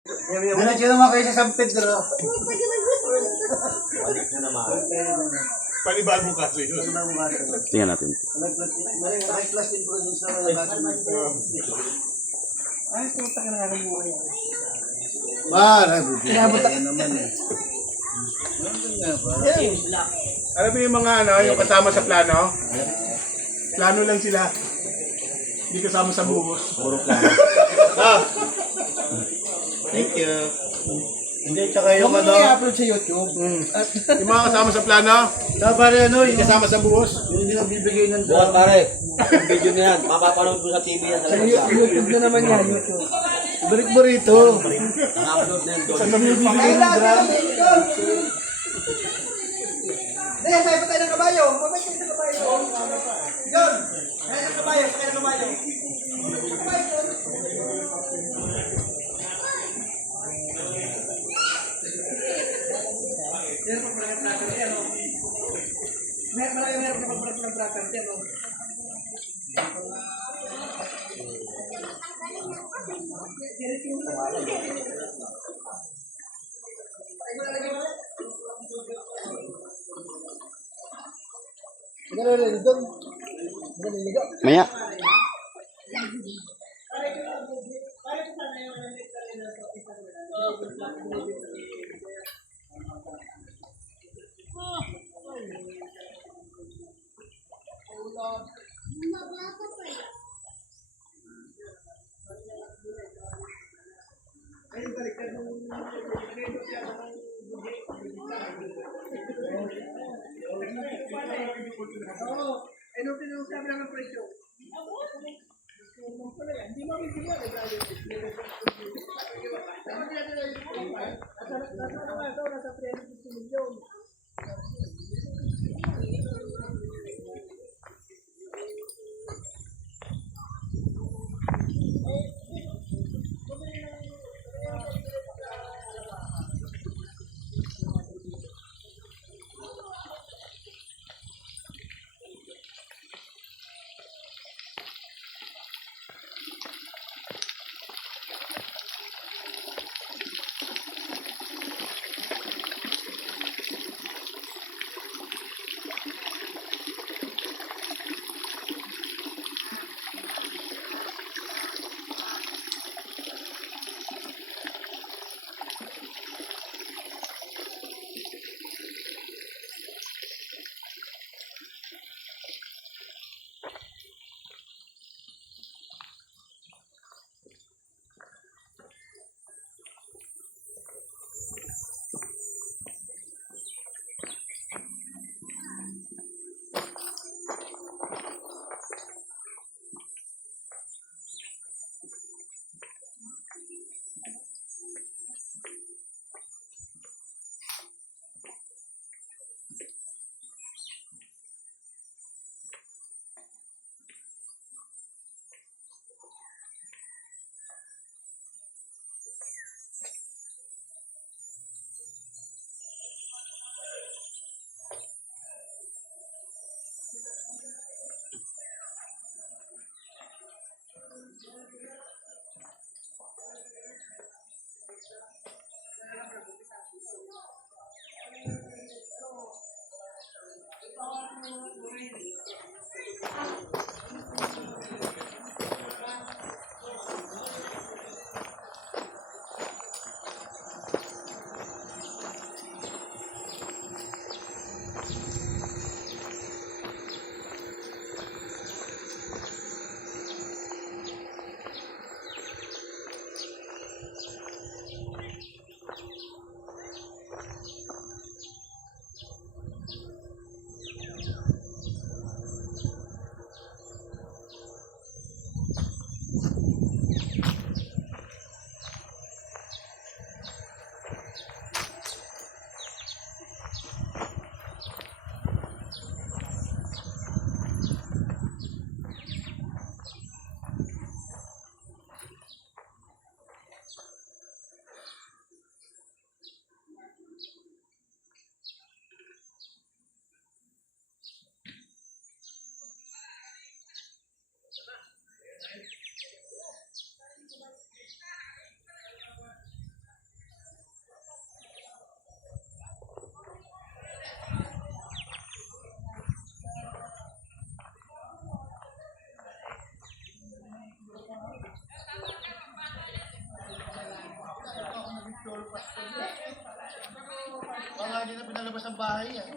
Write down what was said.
Diretso naman kayo sa San Pedro. Balik na naman. Panibagong kaso yun. Tingnan natin. May plus din po dun sa mga ay, puta ka nakakabuhay. Pinabot naman eh. Alam mo yung mga ano, yung kasama sa plano? Plano lang sila. Hindi kasama sa buhos. Puro plano. Ah, Thank you. Hindi, tsaka yung ano. i-upload sa YouTube. yung mga kasama sa plano, Tsaka pare ano, hindi yung kasama sa buhos. hindi nagbibigay ng Bukas pare, yung video na yan, mapapanood mo sa TV yan. Sa YouTube na naman yan, YouTube. Balik mo rito. Ang-upload na yan doon. Hindi nagbibigay ng drum. Dahil sabi pa tayo ng kabayo. Mabay tayo ng kabayo. John, tayo ng kabayo. Sakay ng kabayo. Meron na pagparat ng bracket yan. Maya. Ano pinag-usabi naman ng presyo? Hindi mo bibigyan. Nasa 350 milyon. pinalabas ng bahay yan.